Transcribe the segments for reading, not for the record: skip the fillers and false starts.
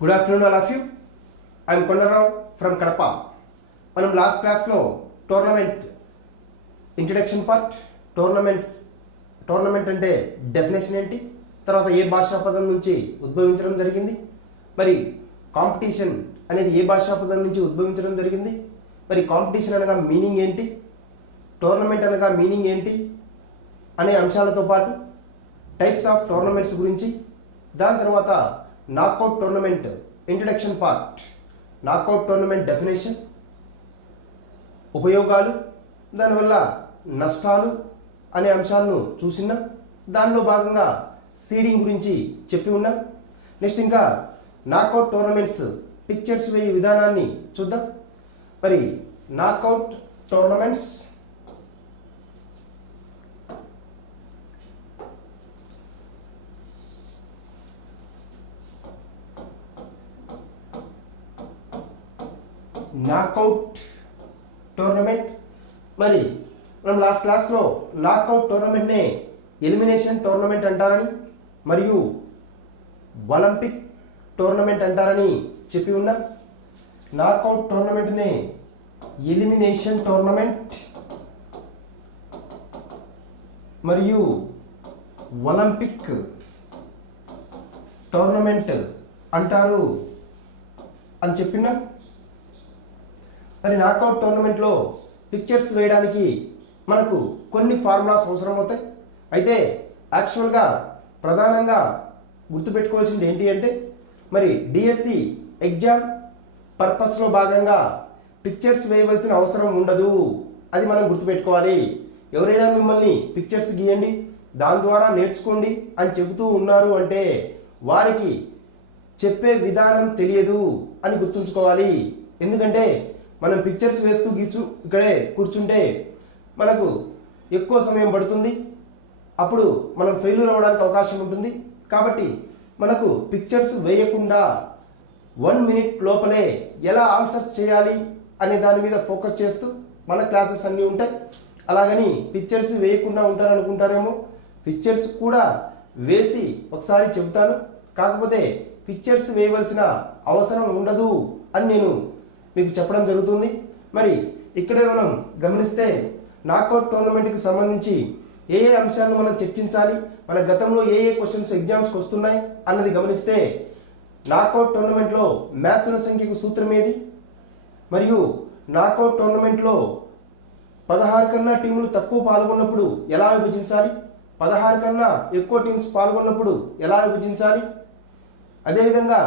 Good afternoon all of you. I'm Konda Rao from Kadapa. మనం last క్లాస్లో tournament introduction part, tournament అంటే definition ఏంటి, తర్వాత ఏ భాషా పదం నుంచి ఉద్భవించడం జరిగింది, మరి కాంపిటీషన్ అనేది ఏ భాషా పదం నుంచి ఉద్భవించడం జరిగింది, మరి కాంపిటీషన్ అనగా మీనింగ్ ఏంటి, టోర్నమెంట్ అనగా మీనింగ్ ఏంటి అనే అంశాలతో పాటు టైప్స్ ఆఫ్ టోర్నమెంట్స్ గురించి, దాని తర్వాత knockout tournament introduction part, knockout tournament definition, ఉపయోగాలు, దానివల్ల నష్టాలు అనే అంశాలను చూసినాం. దానిలో భాగంగా సీడింగ్ గురించి చెప్పి ఉన్నాం. నెక్స్ట్ ఇంకా నాకౌట్ టోర్నమెంట్స్ పిక్చర్స్ వేయ విధానాన్ని చూద్దాం. మరి నాకౌట్ టోర్నమెంట్స్ నాకౌట్ టోర్నమెంట్, మరి మనం లాస్ట్ క్లాస్లో నాకౌట్ టోర్నమెంట్నే ఎలిమినేషన్ టోర్నమెంట్ అంటారని మరియు ఒలింపిక్ టోర్నమెంట్ అంటారని చెప్పి ఉన్నాం. నాకౌట్ టోర్నమెంట్నే ఎలిమినేషన్ టోర్నమెంట్ మరియు ఒలింపిక్ టోర్నమెంట్ అంటారు అని చెప్పినాం. మరి నాకౌట్ టోర్నమెంట్లో పిక్చర్స్ వేయడానికి మనకు కొన్ని ఫార్ములాస్ అవసరం అవుతాయి. అయితే యాక్చువల్గా ప్రధానంగా గుర్తుపెట్టుకోవాల్సింది ఏంటి అంటే, మరి డిఎస్సి ఎగ్జామ్ పర్పస్లో భాగంగా పిక్చర్స్ వేయవలసిన అవసరం ఉండదు, అది మనం గుర్తుపెట్టుకోవాలి. ఎవరైనా మిమ్మల్ని పిక్చర్స్ గీయండి, దాని ద్వారా నేర్చుకోండి అని చెబుతూ ఉన్నారు అంటే వారికి చెప్పే విధానం తెలియదు అని గుర్తుంచుకోవాలి. ఎందుకంటే మనం పిక్చర్స్ వేస్తూ ఇక్కడే కూర్చుంటే మనకు ఎక్కువ సమయం పడుతుంది, అప్పుడు మనం ఫెయిల్యూర్ అవ్వడానికి అవకాశం ఉంటుంది. కాబట్టి మనకు పిక్చర్స్ వేయకుండా 1 మినిట్ లోపలే ఎలా ఆన్సర్స్ చేయాలి అనే దాని మీద ఫోకస్ చేస్తూ మన క్లాసెస్ అన్నీ ఉంటాయి. అలాగని పిక్చర్స్ వేయకుండా ఉంటారనుకుంటారేమో, పిక్చర్స్ కూడా వేసి ఒకసారి చెబుతాను. కాకపోతే పిక్చర్స్ వేయవలసిన అవసరం ఉండదు అని నేను మీకు చెప్పడం జరుగుతుంది. మరి ఇక్కడే మనం గమనిస్తే నాకౌట్ టోర్నమెంట్కి సంబంధించి ఏ అంశాలను మనం చర్చించాలి, మన గతంలో ఏ క్వశ్చన్స్ ఎగ్జామ్స్కి వస్తున్నాయి అన్నది గమనిస్తే, నాకౌట్ టోర్నమెంట్లో మ్యాచ్ల సంఖ్యకు సూత్రం ఏది, మరియు నాకౌట్ టోర్నమెంట్లో 16 కన్నా టీములు తక్కువ పాల్గొన్నప్పుడు ఎలా విభజించాలి, 16 కన్నా ఎక్కువ టీమ్స్ పాల్గొన్నప్పుడు ఎలా విభజించాలి, అదేవిధంగా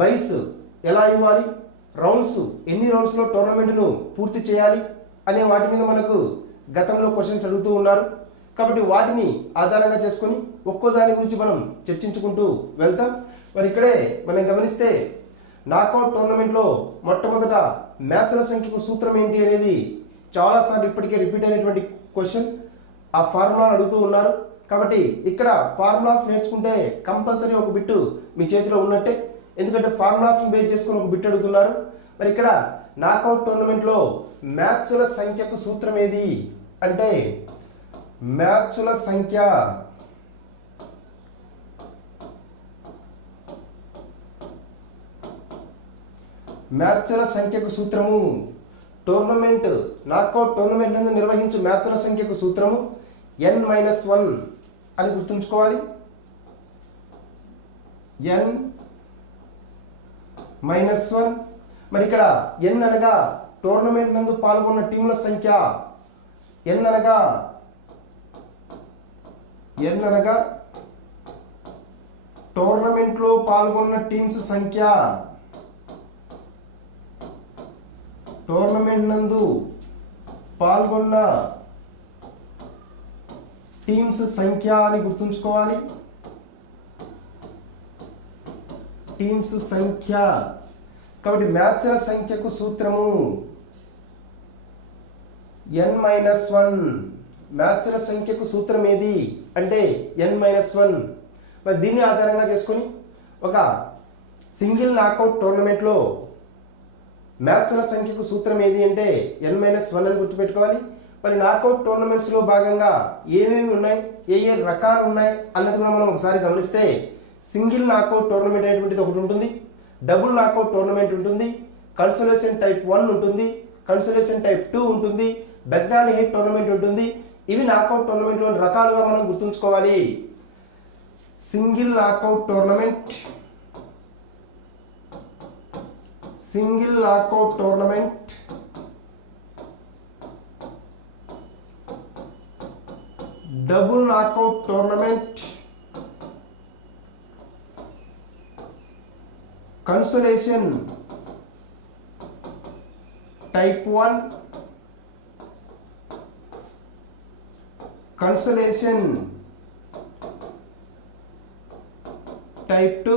బైస్ ఎలా ఇవ్వాలి, రౌండ్స్ ఎన్ని రౌండ్స్లో టోర్నమెంట్ను పూర్తి చేయాలి అనే వాటి మీద మనకు గతంలో క్వశ్చన్స్ అడుగుతూ ఉన్నారు. కాబట్టి వాటిని ఆధారంగా చేసుకొని ఒక్కో దాని గురించి మనం చర్చించుకుంటూ వెళ్తాం. మరి ఇక్కడే మనం గమనిస్తే నాకౌట్ టోర్నమెంట్లో మొట్టమొదట మ్యాచ్ల సంఖ్యకు సూత్రం ఏంటి అనేది చాలాసార్లు ఇప్పటికే రిపీట్ అయినటువంటి క్వశ్చన్, ఆ ఫార్ములా అడుగుతూ ఉన్నారు. కాబట్టి ఇక్కడ ఫార్ములాస్ నేర్చుకుంటే కంపల్సరీ ఒక బిట్టు మీ చేతిలో ఉన్నట్టే, ఎందుకంటే ఫార్ములాస్ని బేస్ చేసుకుని ఒక బిట్ అడుగుతున్నారు. మరి ఇక్కడ నాకౌట్ టోర్నమెంట్లో మ్యాచ్ల సంఖ్యకు సూత్రం ఏది అంటే, మ్యాచ్ల సంఖ్యకు సూత్రము నాకౌట్ టోర్నమెంట్ నందు నిర్వహించు మ్యాచ్ల సంఖ్యకు సూత్రము n-1 అని గుర్తుంచుకోవాలి. n-1. మరి ఇక్కడ n అనగా టోర్నమెంట్ నందు పాల్గొన్న టీముల సంఖ్య, n అనగా టోర్నమెంట్లో పాల్గొన్న టీమ్స్ సంఖ్య, టోర్నమెంట్ నందు పాల్గొన్న టీమ్స్ సంఖ్య అని గుర్తుంచుకోవాలి. టీమ్స్ సంఖ్య. కాబట్టి మ్యాచ్ల సంఖ్యకు సూత్రము n-1. మ్యాచ్ల సంఖ్యకు సూత్రం ఏది అంటే n-1. మరి దీన్ని ఆధారంగా చేసుకొని ఒక సింగిల్ నాకౌట్ టోర్నమెంట్లో మ్యాచ్ల సంఖ్యకు సూత్రం ఏది అంటే n-1 అని గుర్తుపెట్టుకోవాలి. మరి నాకౌట్ టోర్నమెంట్స్లో భాగంగా ఏమేమి ఉన్నాయి, ఏ రకాలు ఉన్నాయి అన్నది కూడా మనం ఒకసారి గమనిస్తే, సింగిల్ నాకౌట్ టోర్నమెంట్ అనేటువంటిది ఒకటి ఉంటుంది, డబుల్ నాకౌట్ టోర్నమెంట్ ఉంటుంది, కన్సోలేషన్ టైప్ 1 ఉంటుంది, కన్సోలేషన్ టైప్ 2 ఉంటుంది, బెగ్నాలీ హెడ్ టోర్నమెంట్ ఉంటుంది. ఇవి నాకౌట్ టోర్నమెంట్లోని రకాలుగా మనం గుర్తుంచుకోవాలి. Single knockout tournament, single knockout tournament, double knockout tournament, consolation type 1, consolation type 2,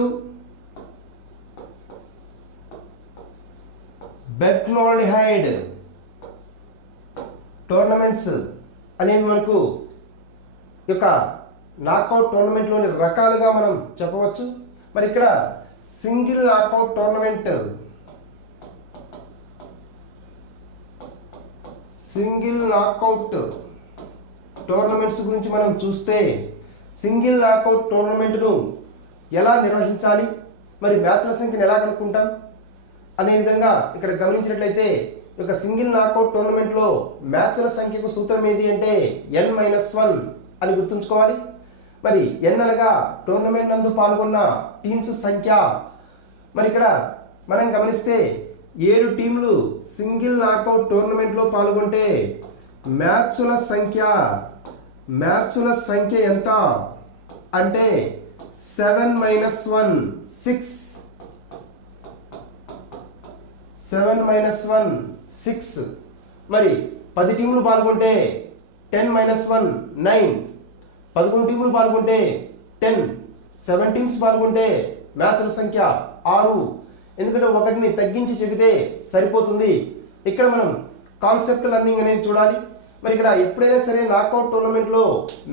Bagnall హెడ్ టోర్నమెంట్స్ అనేవి మనకు ఈ యొక్క నాకౌట్ టోర్నమెంట్లోని రకాలుగా మనం చెప్పవచ్చు. మరి ఇక్కడ single knockout tournament, single knockout tournaments గురించి మనం చూస్తే సింగిల్ నాకౌట్ టోర్నమెంట్ను ఎలా నిర్వహించాలి, మరి మ్యాచ్ల సంఖ్యను ఎలా కనుక్కుంటాం అనే విధంగా ఇక్కడ గమనించినట్లయితే ఈ యొక్క సింగిల్ నాకౌట్ టోర్నమెంట్లో మ్యాచ్ల సంఖ్యకు సూత్రం ఏది అంటే n-1 అని గుర్తుంచుకోవాలి. మరి n అనగా టోర్నమెంట్ నందు పాల్గొన్న టీమ్స్ సంఖ్య. మరి ఇక్కడ మనం గమనిస్తే 7 టీంలు సింగిల్ నాకౌట్ టోర్నమెంట్లో పాల్గొంటే మ్యాచ్ల సంఖ్య ఎంత అంటే 7-1 6, 7-1 6. మరి 10 టీంలు పాల్గొంటే 10-1 9, 11 టీంలు పాల్గొంటే 10, 7 టీమ్స్ పాల్గొంటే మ్యాచ్ల సంఖ్య 6. ఎందుకంటే ఒకటిని తగ్గించి చెబితే సరిపోతుంది. ఇక్కడ మనం కాన్సెప్ట్ లెర్నింగ్ అనేది చూడాలి. మరి ఇక్కడ ఎప్పుడైనా సరే నాకౌట్ టోర్నమెంట్లో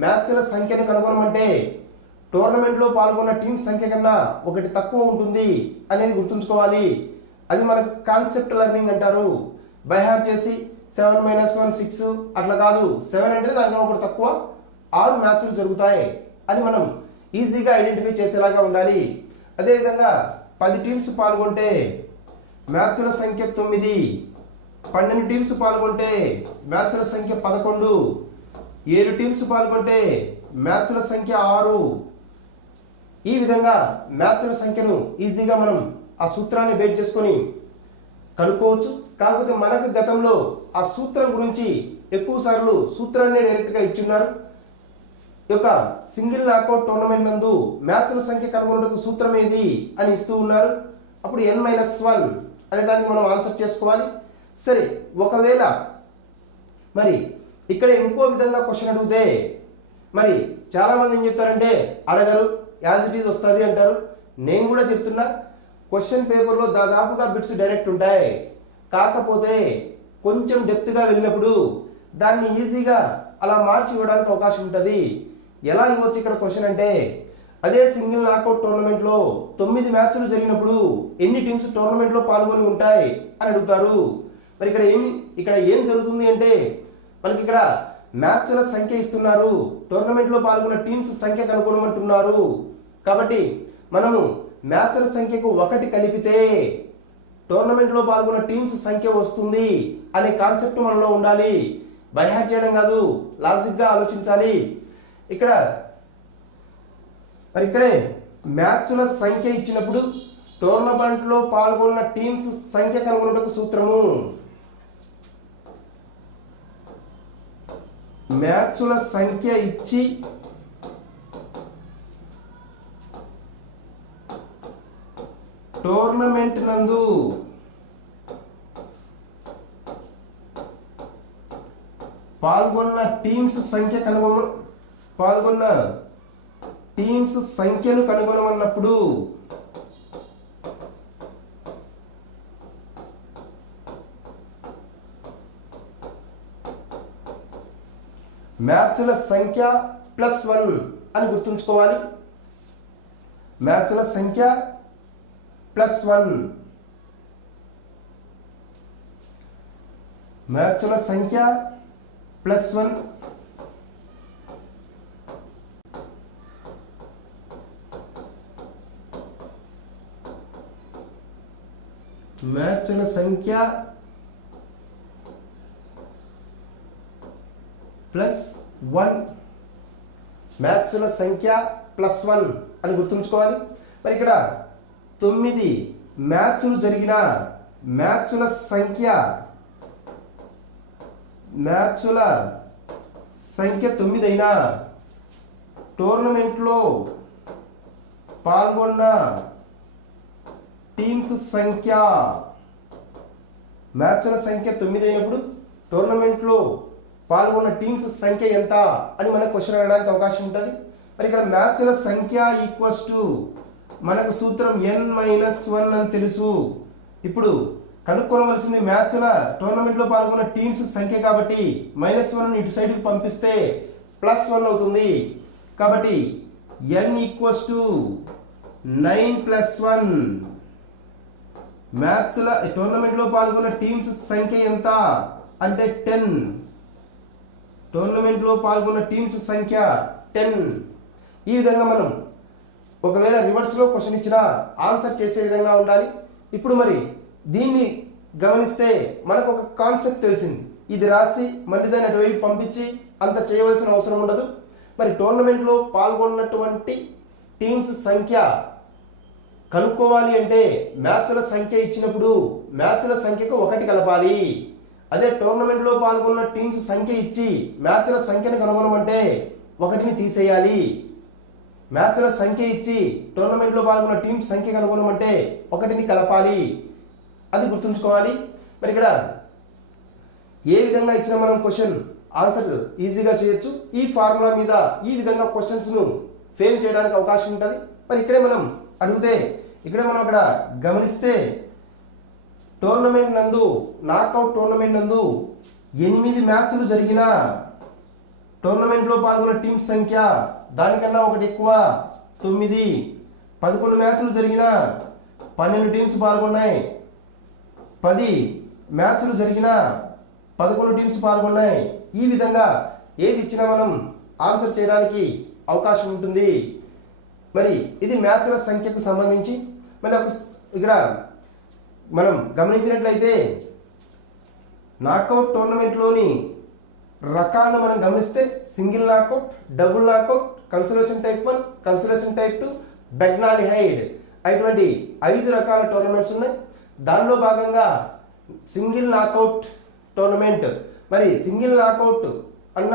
మ్యాచ్ల సంఖ్యను కనుగొనమంటే టోర్నమెంట్లో పాల్గొన్న టీం సంఖ్య కన్నా ఒకటి తక్కువ ఉంటుంది అనేది గుర్తుంచుకోవాలి. అది మనకు కాన్సెప్ట్ లెర్నింగ్ అంటారు. బైహార్ట్ చేసి 7-1 6 అట్లా కాదు, 7 అంటే దానికన్నా ఒకటి తక్కువ, 6 మ్యాచ్లు జరుగుతాయి అని మనం ఈజీగా ఐడెంటిఫై చేసేలాగా ఉండాలి. అదేవిధంగా 10 టీమ్స్ పాల్గొంటే మ్యాచ్ల సంఖ్య 9, 12 టీమ్స్ పాల్గొంటే మ్యాచ్ల సంఖ్య 11, 7 టీమ్స్ పాల్గొంటే మ్యాచ్ల సంఖ్య 6. ఈ విధంగా మ్యాచ్ల సంఖ్యను ఈజీగా మనం ఆ సూత్రాన్ని బేస్ చేసుకొని కనుక్కోవచ్చు. కాకపోతే మనకు గతంలో ఆ సూత్రం గురించి ఎక్కువ సార్లు సూత్రాన్ని డైరెక్ట్గా ఇచ్చున్నారు. ఈ యొక్క సింగిల్ నాకౌట్ టోర్నమెంట్ నందు మ్యాచ్ల సంఖ్య కనుగొనడానికి సూత్రం ఏది అని ఇస్తూ ఉన్నారు. అప్పుడు n-1 అనే దానికి మనం ఆన్సర్ చేసుకోవాలి. సరే, ఒకవేళ మరి ఇక్కడ ఇంకో విధంగా క్వశ్చన్ అడిగితే మరి చాలామంది ఏం చెప్తారంటే అడగరు, యాజ్ ఇట్ ఈజ్ వస్తుంది అంటారు. నేను కూడా చెప్తున్నా, క్వశ్చన్ పేపర్లో దాదాపుగా బిట్స్ డైరెక్ట్ ఉంటాయి. కాకపోతే కొంచెం డెప్త్గా వెళ్ళినప్పుడు దాన్ని ఈజీగా అలా మార్చి ఇవ్వడానికి అవకాశం ఉంటుంది. ఎలా ఇవ్వచ్చు ఇక్కడ క్వశ్చన్ అంటే, అదే సింగిల్ నాకౌట్ టోర్నమెంట్లో 9 మ్యాచ్లు జరిగినప్పుడు ఎన్ని టీమ్స్ టోర్నమెంట్లో పాల్గొని ఉంటాయి అని అడుగుతారు. మరి ఇక్కడ ఏం జరుగుతుంది అంటే మనకి ఇక్కడ మ్యాచ్ల సంఖ్య ఇస్తున్నారు, టోర్నమెంట్లో పాల్గొన్న టీమ్స్ సంఖ్య కనుగొనమంటున్నారు. కాబట్టి మనము మ్యాచ్ల సంఖ్యకు 1 కలిపితే టోర్నమెంట్లో పాల్గొన్న టీమ్స్ సంఖ్య వస్తుంది అనే కాన్సెప్ట్ మనలో ఉండాలి. బైహార్ట్ చేయడం కాదు, లాజిక్గా ఆలోచించాలి. ఇక్కడే మ్యాచ్ల సంఖ్య ఇచ్చినప్పుడు టోర్నమెంట్లో పాల్గొన్న టీమ్స్ సంఖ్య కనుగొనుటకు సూత్రము, మ్యాచ్ల సంఖ్య ఇచ్చి టోర్నమెంట్ నందు పాల్గొన్న టీమ్స్ సంఖ్యను కనుగొనమన్నప్పుడు మ్యాచ్ల సంఖ్య +1 అని గుర్తుంచుకోవాలి. మ్యాచ్ల సంఖ్య +1, మ్యాచ్ల సంఖ్య +1. మ్యాచ్ల సంఖ్య +1, మ్యాచ్ల సంఖ్య +1 అని గుర్తుంచుకోవాలి. మరి ఇక్కడ 9 మ్యాచ్లు జరిగిన మ్యాచ్ల సంఖ్య 9 అయినా టోర్నమెంట్లో పాల్గొన్న టీమ్స్ సంఖ్య మ్యాచ్ల సంఖ్య 9 అయినప్పుడు టోర్నమెంట్లో పాల్గొన్న టీమ్స్ సంఖ్య ఎంత అని మనకు క్వశ్చన్ అడగడానికి అవకాశం ఉంటుంది. మరి ఇక్కడ మ్యాచ్ల సంఖ్య ఈక్వల్స్ టు మనకు సూత్రం n-1 అని తెలుసు. ఇప్పుడు కనుక్కోవలసింది మ్యాచ్ల టోర్నమెంట్లో పాల్గొన్న టీమ్స్ సంఖ్య కాబట్టి -1 ఇటు సైడ్కి పంపిస్తే +1 అవుతుంది. కాబట్టి n ఈక్వల్స్ టు 9+1. మ్యాచ్ల టోర్నమెంట్లో పాల్గొన్న టీమ్స్ సంఖ్య ఎంత అంటే 10. టోర్నమెంట్లో పాల్గొన్న టీమ్స్ సంఖ్య 10. ఈ విధంగా మనం ఒకవేళ రివర్స్లో క్వశ్చన్ ఇచ్చినా ఆన్సర్ చేసే విధంగా ఉండాలి. ఇప్పుడు మరి దీన్ని గమనిస్తే మనకు ఒక కాన్సెప్ట్ తెలిసింది. ఇది రాసి మళ్ళీ దాన్ని అటువైపు పంపించి అంత చేయవలసిన అవసరం ఉండదు. మరి టోర్నమెంట్లో పాల్గొన్నటువంటి టీమ్స్ సంఖ్య కనుక్కోవాలి అంటే మ్యాచ్ల సంఖ్య ఇచ్చినప్పుడు మ్యాచ్ల సంఖ్యకు 1 కలపాలి. అదే టోర్నమెంట్లో పాల్గొన్న టీమ్స్ సంఖ్య ఇచ్చి మ్యాచ్ల సంఖ్యను కనుగొనమంటే 1ని తీసేయాలి. మ్యాచ్ల సంఖ్య ఇచ్చి టోర్నమెంట్లో పాల్గొన్న టీమ్స్ సంఖ్య కనుగొనమంటే 1ని కలపాలి. అది గుర్తుంచుకోవాలి. మరి ఇక్కడ ఏ విధంగా ఇచ్చినా మనం క్వశ్చన్ ఆన్సర్ ఈజీగా చేయొచ్చు. ఈ ఫార్ములా మీద ఈ విధంగా క్వశ్చన్స్ను ఫేమ్ చేయడానికి అవకాశం ఉంటుంది. మరి ఇక్కడే మనం అడిగితే ఇక్కడే మనం అక్కడ గమనిస్తే టోర్నమెంట్ నందు నాకౌట్ టోర్నమెంట్ నందు 8 మ్యాచ్లు జరిగిన టోర్నమెంట్లో పాల్గొన్న టీమ్స్ సంఖ్య దానికన్నా 1 ఎక్కువ 9. 11 మ్యాచ్లు జరిగిన 12 టీమ్స్ పాల్గొన్నాయి. 10 మ్యాచ్లు జరిగిన 11 టీమ్స్ పాల్గొన్నాయి. ఈ విధంగా ఏది ఇచ్చినా మనం ఆన్సర్ చేయడానికి అవకాశం ఉంటుంది. మరి ఇది మ్యాచ్ల సంఖ్యకు సంబంధించి. మళ్ళీ ఇక్కడ మనం గమనించినట్లయితే నాకౌట్ టోర్నమెంట్లోని రకాలను మనం గమనిస్తే single knockout, double knockout, consolation type 1, consolation type 2, బెగ్నాలిహైడ్ అటువంటి 5 రకాల టోర్నమెంట్స్ ఉన్నాయి. దానిలో భాగంగా సింగిల్ నాకౌట్ టోర్నమెంట్. మరి సింగిల్ నాకౌట్ అన్న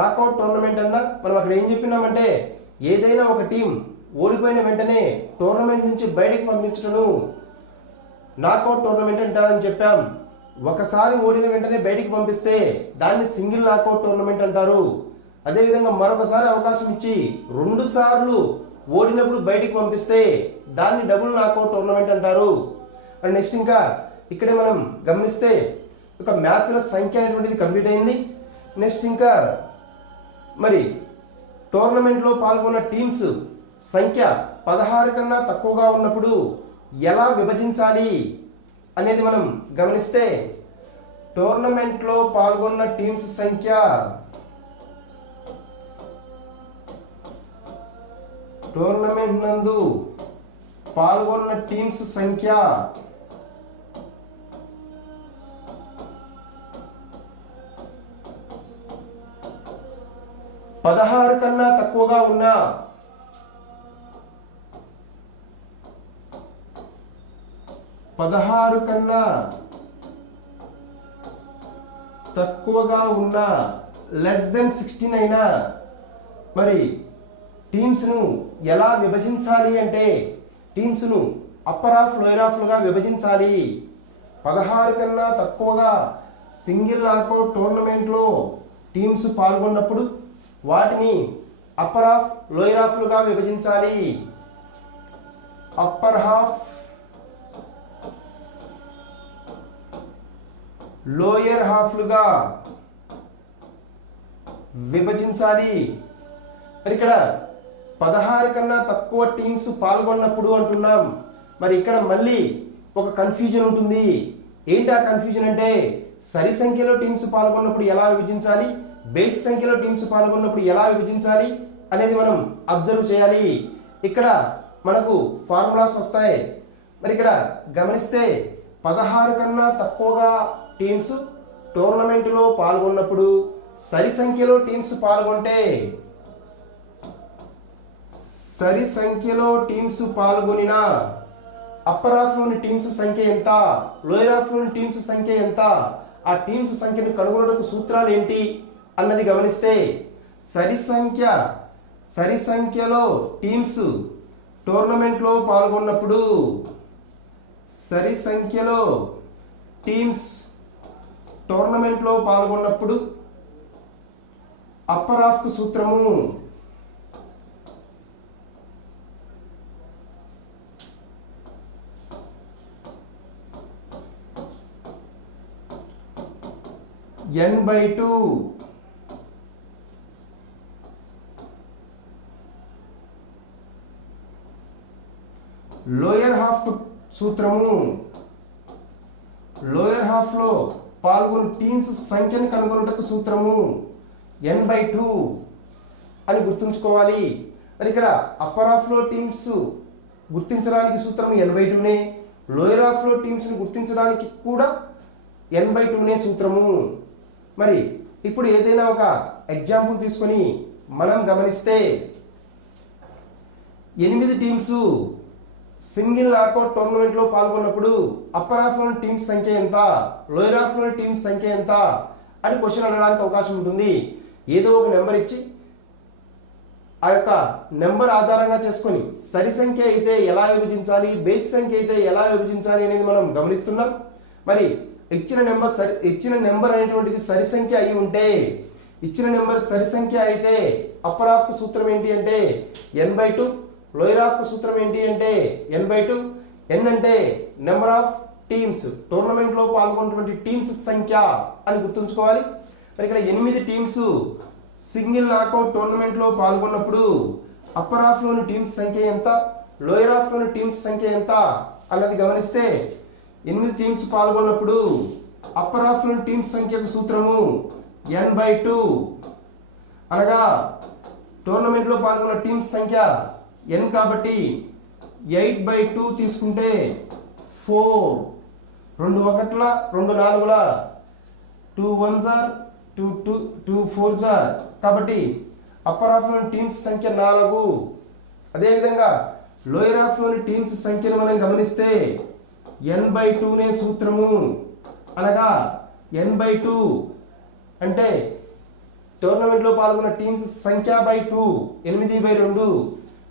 నాకౌట్ టోర్నమెంట్ అన్న మనం అక్కడ ఏం చెప్పినామంటే ఏదైనా ఒక టీం ఓడిపోయిన వెంటనే టోర్నమెంట్ నుంచి బయటికి పంపించటను నాకౌట్ టోర్నమెంట్ అంటారని చెప్పాం. ఒకసారి ఓడిన వెంటనే బయటికి పంపిస్తే దాన్ని సింగిల్ నాకౌట్ టోర్నమెంట్ అంటారు. అదేవిధంగా మరొకసారి అవకాశం ఇచ్చి 2 సార్లు ఓడినప్పుడు బయటికి పంపిస్తే దాన్ని డబుల్ నాకౌట్ టోర్నమెంట్ అంటారు. అండ్ నెక్స్ట్ ఇంకా ఇక్కడే మనం గమనిస్తే ఒక మ్యాచ్ల సంఖ్య అనేటువంటిది కంప్లీట్ అయింది. నెక్స్ట్ ఇంకా మరి టోర్నమెంట్లో పాల్గొన్న టీమ్స్ సంఖ్య 16 కన్నా తక్కువగా ఉన్నప్పుడు ఎలా విభజించాలి అనేది మనం గమనిస్తే టోర్నమెంట్లో పాల్గొన్న టీమ్స్ సంఖ్య టోర్నమెంట్ నందు పాల్గొన్న టీమ్స్ సంఖ్య 16 కన్నా తక్కువగా ఉన్న 16 కన్నా తక్కువగా ఉన్న <16 అయినా మరి టీమ్స్ను ఎలా విభజించాలి అంటే టీమ్స్ను అప్పర్ హాఫ్ లోయర్ హాఫ్లుగా విభజించాలి. 16 కన్నా తక్కువగా సింగిల్ నాకౌట్ టోర్నమెంట్లో టీమ్స్ పాల్గొన్నప్పుడు వాటిని అప్పర్ హాఫ్ లోయర్ హాఫ్లుగా విభజించాలి. అప్పర్ హాఫ్ లోయర్ హాఫ్లుగా విభజించాలి. మరి ఇక్కడ 16 కన్నా తక్కువ టీమ్స్ పాల్గొన్నప్పుడు అంటున్నాం. మరి ఇక్కడ మళ్ళీ ఒక కన్ఫ్యూజన్ ఉంటుంది. ఏంటి ఆ కన్ఫ్యూజన్ అంటే సరి సంఖ్యలో టీమ్స్ పాల్గొన్నప్పుడు ఎలా విభజించాలి, బేస్ సంఖ్యలో టీమ్స్ పాల్గొన్నప్పుడు ఎలా విభజించాలి అనేది మనం అబ్జర్వ్ చేయాలి. ఇక్కడ మనకు ఫార్ములాస్ వస్తాయి. మరి ఇక్కడ గమనిస్తే 16 కన్నా తక్కువగా టీమ్స్ టోర్నమెంట్లో పాల్గొన్నప్పుడు, సరి సంఖ్యలో టీమ్స్ పాల్గొంటే, సరి సంఖ్యలో టీమ్స్ పాల్గొనిన అప్పర్ హాఫ్లోని టీమ్స్ సంఖ్య ఎంత, లోయర్ హాఫ్లోని టీమ్స్ సంఖ్య ఎంత, ఆ టీమ్స్ సంఖ్యను కనుగొనడానికి సూత్రాలు ఏంటి అన్నది గమనిస్తే, సరి సంఖ్యలో టీమ్స్ టోర్నమెంట్లో పాల్గొన్నప్పుడు, సరి సంఖ్యలో టీమ్స్ టోర్నమెంట్లో పాల్గొన్నప్పుడు అప్పర్ హాఫ్కు సూత్రము n/2 లోయర్ హాఫ్ సూత్రము లోయర్ హాఫ్లో పాల్గొన్న టీమ్స్ సంఖ్యను కనుగొనుటకు సూత్రము n/2 అని గుర్తుంచుకోవాలి. మరి ఇక్కడ అప్పర్ హాఫ్లో టీమ్స్ గుర్తించడానికి సూత్రం n/2నే, లోయర్ హాఫ్లో టీమ్స్ని గుర్తించడానికి కూడా n/2నే సూత్రము. మరి ఇప్పుడు ఏదైనా ఒక ఎగ్జాంపుల్ తీసుకొని మనం గమనిస్తే, 8 టీమ్స్ సింగిల్ నాకౌట్ టోర్నమెంట్లో పాల్గొన్నప్పుడు అప్పర్ హాఫ్లోని టీమ్స్ సంఖ్య ఎంత, లోయర్ హాఫ్లోని టీమ్స్ సంఖ్య ఎంత అని క్వశ్చన్ అడగడానికి అవకాశం ఉంటుంది. ఏదో ఒక నెంబర్ ఇచ్చి ఆ యొక్క నెంబర్ ఆధారంగా చేసుకొని సరి సంఖ్య అయితే ఎలా విభజించాలి, బేస్ సంఖ్య అయితే ఎలా విభజించాలి అనేది మనం గమనిస్తున్నాం. మరి ఇచ్చిన నెంబర్ అనేటువంటిది సరి సంఖ్య అయి ఉంటే, ఇచ్చిన నెంబర్ సరి సంఖ్య అయితే అప్పర్ హాఫ్కు సూత్రం ఏంటి అంటే n/2, లోయర్ హాఫ్కు సూత్రం ఏంటి అంటే n/2. n అంటే నెంబర్ ఆఫ్ టీమ్స్, టోర్నమెంట్లో పాల్గొన్నటువంటి టీమ్స్ సంఖ్య అని గుర్తుంచుకోవాలి. మరి ఇక్కడ 8 టీమ్స్ సింగిల్ నాకౌట్ టోర్నమెంట్లో పాల్గొన్నప్పుడు అప్పర్ హాఫ్లోని టీమ్స్ సంఖ్య ఎంత, లోయర్ హాఫ్లోని టీమ్స్ సంఖ్య ఎంత అన్నది గమనిస్తే, 8 టీమ్స్ పాల్గొన్నప్పుడు అప్పర్ హాఫ్లోని టీమ్స్ సంఖ్యకు సూత్రము n/2. అనగా టోర్నమెంట్లో పాల్గొన్న టీమ్స్ సంఖ్య n కాబట్టి 8/2 తీసుకుంటే 4, 2 1ల 2 4ల 2 1s 2 4s కాబట్టి అప్పర్ హాఫ్లోని టీమ్స్ సంఖ్య 4. అదేవిధంగా లోయర్ హాఫ్లోని టీమ్స్ సంఖ్యను మనం గమనిస్తే n/2నే సూత్రము. అనగా n/2 అంటే టోర్నమెంట్లో పాల్గొన్న టీమ్స్ సంఖ్య బై 2, 8/2,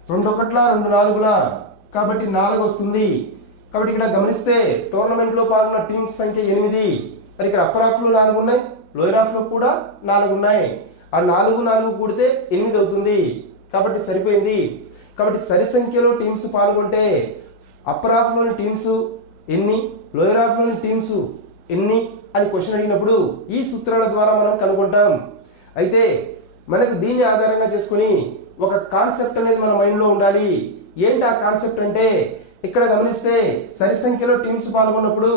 2 1ల 2 4ల కాబట్టి 4 వస్తుంది. కాబట్టి ఇక్కడ గమనిస్తే టోర్నమెంట్లో పాల్గొన్న టీమ్స్ సంఖ్య 8. మరి ఇక్కడ అప్పర్ హాఫ్లో 4 ఉన్నాయి, లోయర్ హాఫ్లో కూడా 4 ఉన్నాయి. ఆ 4 కూడితే 8 అవుతుంది. కాబట్టి సరిపోయింది. కాబట్టి సరి సంఖ్యలో టీమ్స్ పాల్గొంటే అప్పర్ హాఫ్లోని టీమ్స్ ఎన్ని, లోయర్ హాఫ్లోని టీమ్స్ ఎన్ని అని క్వశ్చన్ అడిగినప్పుడు ఈ సూత్రాల ద్వారా మనం కనుగొంటాం. అయితే మనకు దీన్ని ఆధారంగా చేసుకుని ఒక కాన్సెప్ట్ అనేది మన మైండ్లో ఉండాలి. ఏంటి ఆ కాన్సెప్ట్ అంటే, ఇక్కడ గమనిస్తే సరి సంఖ్యలో టీమ్స్ పాల్గొన్నప్పుడు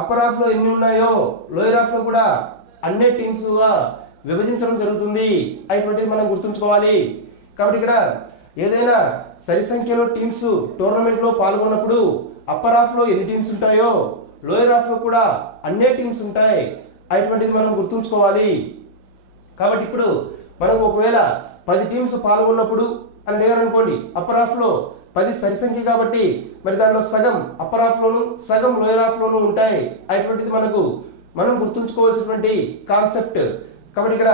అప్పర్ హాఫ్లో ఎన్ని ఉన్నాయో లోయర్ హాఫ్లో కూడా అన్ని టీమ్స్గా విభజించడం జరుగుతుంది అనేటువంటిది మనం గుర్తుంచుకోవాలి. కాబట్టి ఇక్కడ ఏదైనా సరి సంఖ్యలో టీమ్స్ టోర్నమెంట్లో పాల్గొన్నప్పుడు అప్పర్ హాఫ్లో ఎన్ని టీమ్స్ ఉంటాయో లోయర్ హాఫ్లో కూడా అన్నే టీమ్స్ ఉంటాయి అనేటువంటిది మనం గుర్తుంచుకోవాలి. కాబట్టి ఇప్పుడు మనకు ఒకవేళ 10 టీమ్స్ పాల్గొన్నప్పుడు అని లేరనుకోండి, అప్పర్ హాఫ్లో 10 సరి సంఖ్య కాబట్టి మరి దానిలో సగం అప్పర్ హాఫ్లోను సగం లోయర్ హాఫ్లోను ఉంటాయి అనేటువంటిది మనం గుర్తుంచుకోవాల్సినటువంటి కాన్సెప్ట్. కాబట్టి ఇక్కడ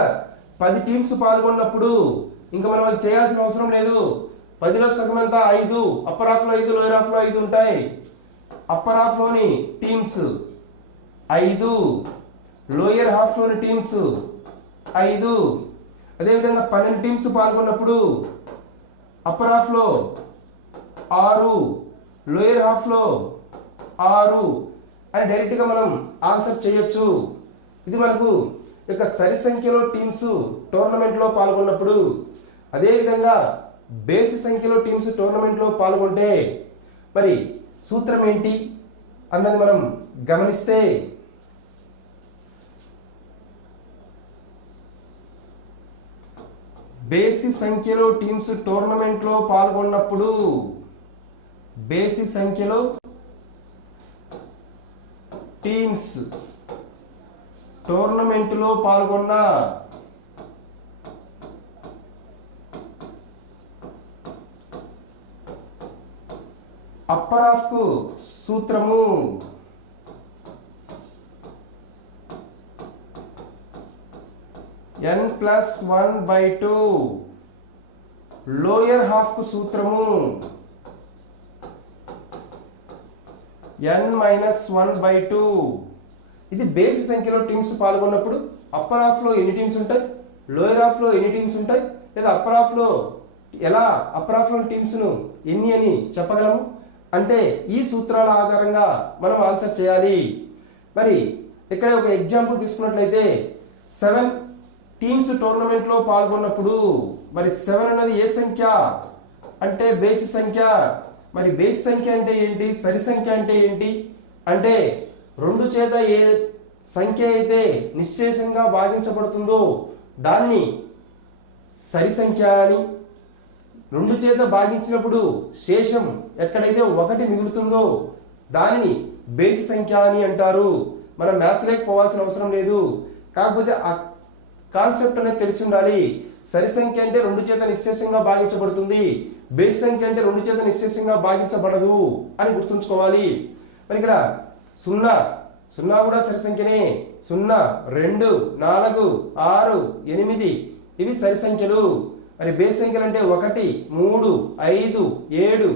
10 టీమ్స్ పాల్గొన్నప్పుడు ఇంకా మనం అది చేయాల్సిన అవసరం లేదు. 10లో సగం ఎంత 5, అప్పర్ హాఫ్లో 5, లోయర్ హాఫ్లో 5 ఉంటాయి. అప్పర్ హాఫ్లోని టీమ్స్ 5, లోయర్ హాఫ్లోని టీమ్స్ 5. అదేవిధంగా 12 టీమ్స్ పాల్గొన్నప్పుడు అప్పర్ హాఫ్లో 6, లోయర్ హాఫ్లో 6 అని డైరెక్ట్గా మనం ఆన్సర్ చేయొచ్చు. ఇది మనకు యొక్క సరి సంఖ్యలో టీమ్స్ టోర్నమెంట్లో పాల్గొన్నప్పుడు. అదేవిధంగా బేసి సంఖ్యలో టీమ్స్ టోర్నమెంట్లో పాల్గొంటే మరి సూత్రం ఏంటి అన్నది మనం గమనిస్తే, బేసి సంఖ్యలో టీమ్స్ టోర్నమెంట్లో పాల్గొన్నప్పుడు బేసి సంఖ్యలో టీమ్స్ టోర్నమెంట్లో పాల్గొన్న అప్పర్ హాఫ్ కు సూత్రము n+1/2 లోయర్ హాఫ్ కు సూత్రము n-1/2. ఇది బేసి సంఖ్యలో టీమ్స్ పాల్గొన్నప్పుడు అప్పర్ హాఫ్ లో ఎన్ని టీమ్స్ ఉంటాయి, లోయర్ హాఫ్ లో ఎన్ని టీమ్స్ ఉంటాయి, లేదా అప్పర్ హాఫ్ లో అప్పర్ హాఫ్ లోని టీమ్స్ ను ఎన్ని అని చెప్పగలము అంటే ఈ సూత్రాల ఆధారంగా మనం ఆన్సర్ చేయాలి. మరి ఇక్కడ ఒక ఎగ్జాంపుల్ తీసుకున్నట్లయితే 7 టీమ్స్ టోర్నమెంట్లో పాల్గొన్నప్పుడు మరి 7 అన్నది ఏ సంఖ్య అంటే బేసి సంఖ్య. మరి బేసి సంఖ్య అంటే ఏంటి, సరి సంఖ్య అంటే ఏంటి అంటే 2 చేత ఏ సంఖ్య అయితే నిశ్శేషంగా భాగించబడుతుందో దాన్ని సరి సంఖ్య అని, 2 చేత భాగించినప్పుడు శేషం ఎక్కడైతే 1 మిగులుతుందో దానిని బేసి సంఖ్య అని అంటారు. మనం మ్యాథ్స్ లేకపోవాల్సిన అవసరం లేదు, కాకపోతే ఆ కాన్సెప్ట్ అనేది తెలిసి ఉండాలి. సరి సంఖ్య అంటే 2 చేత నిశ్శేషంగా భాగించబడుతుంది, బేసి సంఖ్య అంటే 2 చేత నిశ్శేషంగా భాగించబడదు అని గుర్తుంచుకోవాలి. మరి ఇక్కడ 0 కూడా సరి సంఖ్యనే. 0, 2, 4, 6, 8 ఇవి సరి సంఖ్యలు. మరి బేసి సంఖ్యలు అంటే 1, 3, 5, 7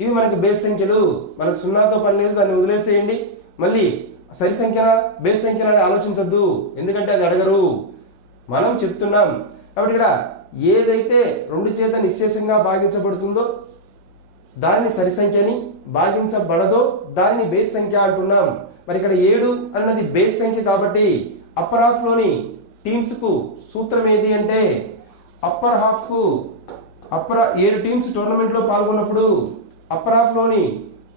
ఇవి మనకి బేసి సంఖ్యలు. మనకు 0తో పని లేదు, దాన్ని వదిలేసేయండి. మళ్ళీ సరి సంఖ్యన బేసి సంఖ్యన అని ఆలోచించద్దు, ఎందుకంటే అది అడగరు, మనం చెప్తున్నాం. కాబట్టి ఇక్కడ ఏదైతే 2 చేత నిశ్శేషంగా భాగించబడుతుందో దాన్ని సరి సంఖ్యని, భాగించబడదో దాన్ని బేసి సంఖ్య అంటున్నాం. మరి ఇక్కడ 7 అన్నది బేసి సంఖ్య కాబట్టి అప్పర్ హాఫ్ లోని టీమ్స్ కు సూత్రం ఏది అంటే అప్పర్ హాఫ్ కు 7 టీమ్స్ టోర్నమెంట్ లో పాల్గొన్నప్పుడు అప్పర్ హాఫ్ లోని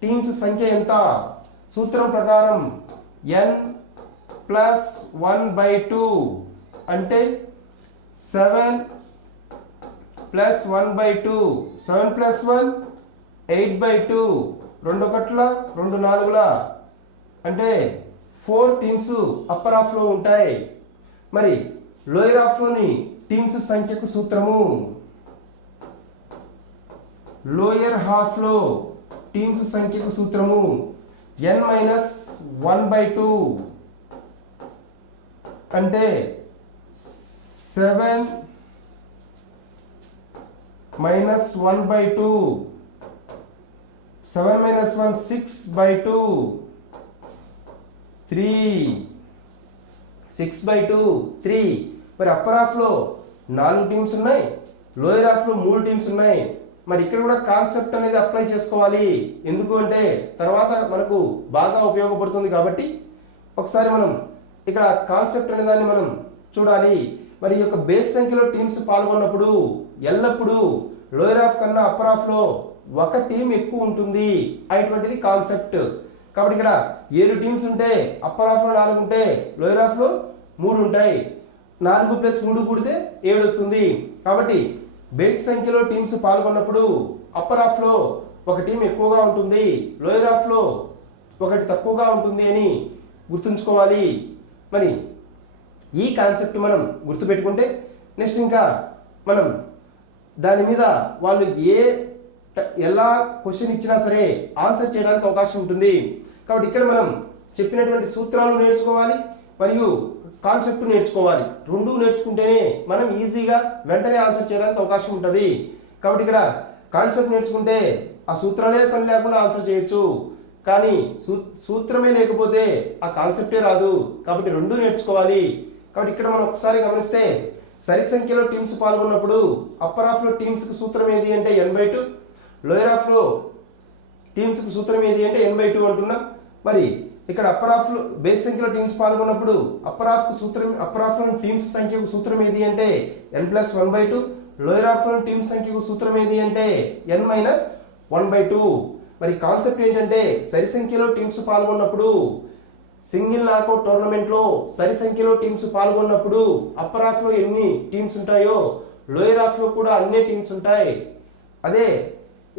టీమ్స్ సంఖ్య ఎంత, సూత్రం ప్రకారం n+1/2 అంటే 7+1/2. 7+1 8/2. 2 1 2 4 అంటే 4 టీమ్స్ అప్పర్ హాఫ్ లో ఉంటాయి. మరి లోయర్ హాఫ్ లోని టీమ్స్ సంఖ్యకు సూత్రము లోయర్ హాఫ్ లో టీమ్స్ సంఖ్యకు సూత్రము n-1/2 అంటే 7-1/2. 7 - 1 6/2. 6/2. మరి అప్పర్ హాఫ్ లో 4 టీమ్స్ ఉన్నాయి, లోయర్ హాఫ్ లో 3 టీమ్స్ ఉన్నాయి. మరి ఇక్కడ కూడా కాన్సెప్ట్ అనేది అప్లై చేసుకోవాలి, ఎందుకు అంటే తర్వాత మనకు బాగా ఉపయోగపడుతుంది. కాబట్టి ఒకసారి మనం ఇక్కడ కాన్సెప్ట్ అనే దాన్ని మనం చూడాలి. మరి ఈ యొక్క బేస్ సంఖ్యలో టీమ్స్ పాల్గొన్నప్పుడు ఎల్లప్పుడూ లోయర్ హాఫ్ కన్నా అప్పర్ హాఫ్ లో 1 టీం ఎక్కువ ఉంటుంది అనేటువంటిది కాన్సెప్ట్. కాబట్టి ఇక్కడ 7 టీమ్స్ ఉంటే అప్పర్ హాఫ్ లో 4 ఉంటే లోయర్ హాఫ్ లో 3 ఉంటాయి. 4 + 3 కూడితే 7 వస్తుంది. కాబట్టి బేస్ సంఖ్యలో టీమ్స్ పాల్గొన్నప్పుడు అప్పర్ హాఫ్ లో 1 టీం ఎక్కువగా ఉంటుంది, లోయర్ హాఫ్ లో 1 తక్కువగా ఉంటుంది అని గుర్తుంచుకోవాలి. మరి ఈ కాన్సెప్ట్ మనం గుర్తుపెట్టుకుంటే నెక్స్ట్ ఇంకా మనం దాని మీద వాళ్ళు ఎలా క్వశ్చన్ ఇచ్చినా సరే ఆన్సర్ చేయడానికి అవకాశం ఉంటుంది. కాబట్టి ఇక్కడ మనం చెప్పినటువంటి సూత్రాలు నేర్చుకోవాలి మరియు కాన్సెప్ట్ నేర్చుకోవాలి. 2 నేర్చుకుంటేనే మనం ఈజీగా వెంటనే ఆన్సర్ చేయడానికి అవకాశం ఉంటుంది. కాబట్టి ఇక్కడ కాన్సెప్ట్ నేర్చుకుంటే ఆ సూత్రాలే పని లేకుండా ఆన్సర్ చేయొచ్చు, కానీ సూత్రమే లేకపోతే ఆ కాన్సెప్టే రాదు. కాబట్టి 2 నేర్చుకోవాలి. కాబట్టి ఇక్కడ మనం ఒకసారి గమనిస్తే సరి సంఖ్యలో టీమ్స్ పాల్గొన్నప్పుడు అప్పర్ హాఫ్ లో టీమ్స్ కు సూత్రం ఏది అంటే n/2, లోయర్ హాఫ్ లో టీమ్స్ కు సూత్రం ఏది అంటే n/2 అంటున్నాం. మరి ఇక్కడ అప్పర్ హాఫ్ లో బేస్ సంఖ్యలో టీమ్స్ పాల్గొన్నప్పుడు అప్పర్ హాఫ్ లో టీమ్స్ సంఖ్యకు సూత్రం ఏది అంటే n+1/2, లోయర్ హాఫ్ లో టీమ్స్ సంఖ్యకు సూత్రం ఏది అంటే n-1/2. మరి కాన్సెప్ట్ ఏంటంటే సరి సంఖ్యలో టీమ్స్ పాల్గొన్నప్పుడు సింగిల్ నాకౌట్ టోర్నమెంట్ లో సరి సంఖ్యలో టీమ్స్ పాల్గొన్నప్పుడు అప్పర్ హాఫ్ లో ఎన్ని టీమ్స్ ఉంటాయో లోయర్ హాఫ్ లో కూడా అన్ని టీమ్స్ ఉంటాయి. అదే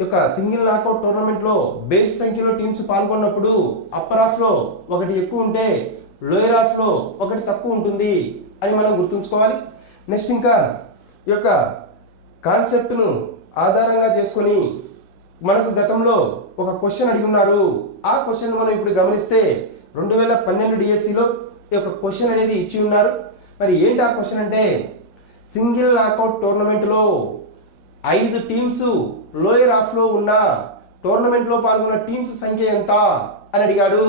యొక్క సింగిల్ నాకౌట్ టోర్నమెంట్లో బేసి సంఖ్యలో టీమ్స్ పాల్గొన్నప్పుడు అప్పర్ హాఫ్లో ఒకటి ఎక్కువ ఉంటే లోయర్ హాఫ్లో ఒకటి తక్కువ ఉంటుంది అని మనం గుర్తుంచుకోవాలి. నెక్స్ట్ ఇంకా ఈ యొక్క కాన్సెప్ట్ను ఆధారంగా చేసుకొని మనకు గతంలో ఒక క్వశ్చన్ అడిగి ఉన్నారు. ఆ క్వశ్చన్ మనం ఇప్పుడు గమనిస్తే 2012 డిఎస్సిలో ఈ యొక్క క్వశ్చన్ అనేది ఇచ్చి ఉన్నారు. మరి ఏంటి ఆ క్వశ్చన్ అంటే, సింగిల్ నాకౌట్ టోర్నమెంట్లో 5 టీమ్స్ లోయర్ హాఫ్లో ఉన్న టోర్నమెంట్లో పాల్గొన్న టీమ్స్ సంఖ్య ఎంత అని అడిగాడు.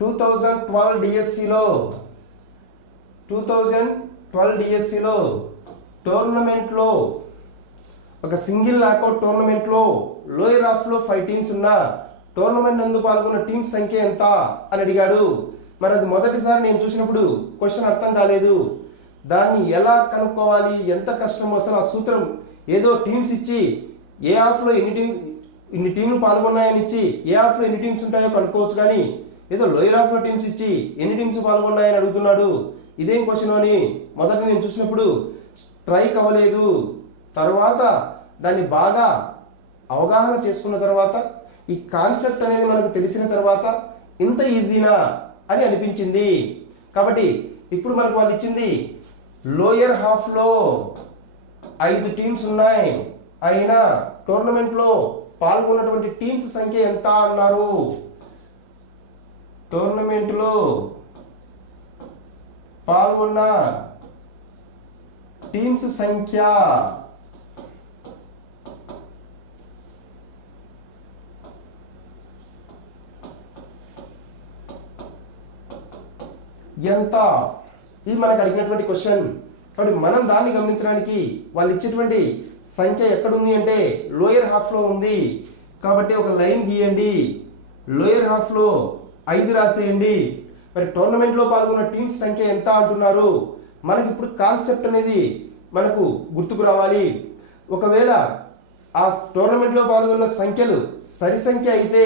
2012 డిఎస్సిలో టోర్నమెంట్లో ఒక సింగిల్ నాకౌట్ టోర్నమెంట్లో లోయర్ హాఫ్లో 5 టీమ్స్ ఉన్న టోర్నమెంట్ నందు పాల్గొన్న టీమ్స్ సంఖ్య ఎంత అని అడిగాడు. మరి అది మొదటిసారి నేను చూసినప్పుడు క్వశ్చన్ అర్థం కాలేదు. దాన్ని ఎలా కనుక్కోవాలి, ఎంత కష్టమో అసలు ఆ సూత్రం. ఏదో టీమ్స్ ఇచ్చి ఏ హాఫ్లో ఇన్ని టీంలు పాల్గొన్నాయని ఇచ్చి ఏ హాఫ్లో ఎన్ని టీమ్స్ ఉంటాయో కనుక్కోవచ్చు, కానీ ఏదో లోయర్ హాఫ్లో టీమ్స్ ఇచ్చి ఎన్ని టీమ్స్ పాల్గొన్నాయని అడుగుతున్నాడు. ఇదేం క్వశ్చన్ అని మొదట నేను చూసినప్పుడు స్ట్రైక్ అవ్వలేదు. తర్వాత దాన్ని బాగా అవగాహన చేసుకున్న తర్వాత, ఈ కాన్సెప్ట్ అనేది మనకు తెలిసిన తర్వాత ఇంత ఈజీనా అని అనిపించింది. కాబట్టి ఇప్పుడు మనకు వాళ్ళు ఇచ్చింది లోయర్ హాఫ్లో 5 టీమ్స్ ఉన్నాయి, అయినా టోర్నమెంట్లో పాల్గొన్నటువంటి టీమ్స్ సంఖ్య ఎంత అన్నారు. టోర్నమెంట్లో పాల్గొన్న టీమ్స్ సంఖ్య ఎంత, ఇది మనకు అడిగినటువంటి క్వశ్చన్. కాబట్టి మనం దాన్ని గమనించడానికి వాళ్ళు ఇచ్చేటువంటి సంఖ్య ఎక్కడుంది అంటే లోయర్ హాఫ్లో ఉంది. కాబట్టి ఒక లైన్ గీయండి, లోయర్ హాఫ్లో 5 రాసేయండి. మరి టోర్నమెంట్లో పాల్గొన్న టీమ్స్ సంఖ్య ఎంత అంటున్నారు. మనకి ఇప్పుడు కాన్సెప్ట్ అనేది మనకు గుర్తుకు రావాలి. ఒకవేళ ఆ టోర్నమెంట్లో పాల్గొన్న సంఖ్యలు సరి సంఖ్య అయితే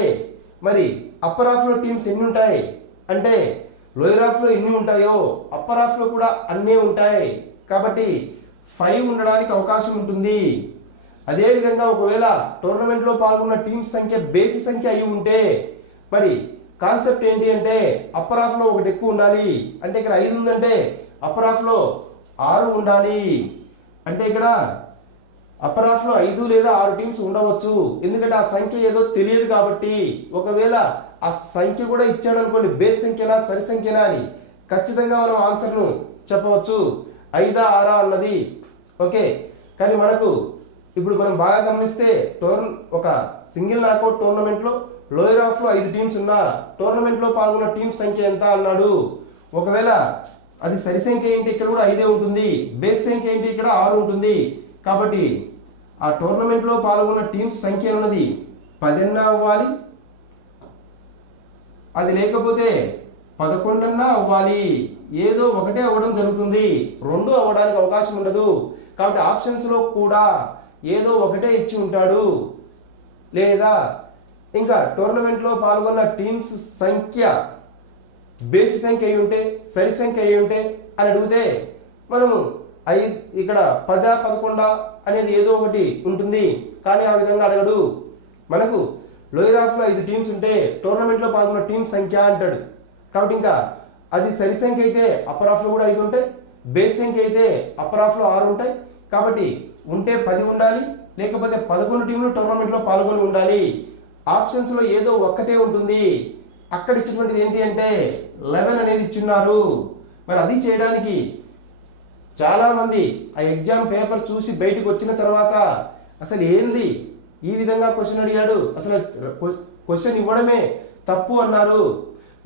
మరి అప్పర్ హాఫ్లో టీమ్స్ ఎన్ని ఉంటాయి అంటే లోయర్ హాఫ్లో ఎన్ని ఉంటాయో అప్పర్ హాఫ్లో కూడా అన్నీ ఉంటాయి. కాబట్టి 5 ఉండడానికి అవకాశం ఉంటుంది. అదేవిధంగా ఒకవేళ టోర్నమెంట్లో పాల్గొన్న టీమ్స్ సంఖ్య బేసి సంఖ్య అయి ఉంటే మరి కాన్సెప్ట్ ఏంటి అంటే అప్పర్ హాఫ్లో ఒకటి ఎక్కువ ఉండాలి. అంటే ఇక్కడ 5 ఉందంటే అప్పర్ హాఫ్లో 6 ఉండాలి. అంటే ఇక్కడ అప్పర్ హాఫ్లో 5 లేదా 6 టీమ్స్ ఉండవచ్చు. ఎందుకంటే ఆ సంఖ్య ఏదో తెలియదు కాబట్టి. ఒకవేళ ఆ సంఖ్య కూడా ఇచ్చాడు అనుకోండి, బేస్ సంఖ్యనా సరి సంఖ్యనా అని ఖచ్చితంగా మనం ఆన్సర్ను చెప్పవచ్చు, 5 6 అన్నది. ఓకే, కానీ మనకు ఇప్పుడు మనం బాగా గమనిస్తే ఒక సింగిల్ నాకౌట్ టోర్నమెంట్లో లోయర్ హాఫ్లో 5 టీమ్స్ ఉన్నా టోర్నమెంట్లో పాల్గొన్న టీమ్స్ సంఖ్య ఎంత అన్నాడు. ఒకవేళ అది సరి సంఖ్య ఏంటి, ఇక్కడ కూడా 5 ఉంటుంది. బేస్ సంఖ్య ఏంటి, ఇక్కడ 6 ఉంటుంది. కాబట్టి ఆ టోర్నమెంట్లో పాల్గొన్న టీమ్స్ సంఖ్య ఉన్నది 10 అవ్వాలి, అది లేకపోతే 11 అవ్వాలి. ఏదో ఒకటే అవ్వడం జరుగుతుంది, 2 అవ్వడానికి అవకాశం ఉండదు. కాబట్టి ఆప్షన్స్లో కూడా ఏదో ఒకటే ఇచ్చి ఉంటాడు. లేదా ఇంకా టోర్నమెంట్లో పాల్గొన్న టీమ్స్ సంఖ్య బేసి సంఖ్య అయి ఉంటే సరి సంఖ్య అయి ఉంటే అని అడిగితే మనము ఇక్కడ 10 11 అనేది ఏదో ఒకటి ఉంటుంది. కానీ ఆ విధంగా అడగడు. మనకు లోయర్ హాఫ్లో 5 టీమ్స్ ఉంటే టోర్నమెంట్లో పాల్గొన్న టీమ్స్ సంఖ్య అంటాడు. కాబట్టి ఇంకా అది సరి సంఖ్య అయితే అప్పర్ హాఫ్లో కూడా 5 ఉంటాయి, బేస్ సంఖ్య అయితే అప్పర్ హాఫ్లో 6 ఉంటాయి. కాబట్టి ఉంటే 10 ఉండాలి, లేకపోతే 11 టీంలు టోర్నమెంట్లో పాల్గొని ఉండాలి. ఆప్షన్స్లో ఏదో ఒక్కటే ఉంటుంది. అక్కడ ఇచ్చినటువంటిది ఏంటి అంటే 11 అనేది ఇచ్చున్నారు. మరి అది చేయడానికి చాలామంది ఆ ఎగ్జామ్ పేపర్ చూసి బయటకు వచ్చిన తర్వాత అసలు ఏంది ఈ విధంగా క్వశ్చన్ అడిగాడు, అసలు క్వశ్చన్ ఇవ్వడమే తప్పు అన్నారు.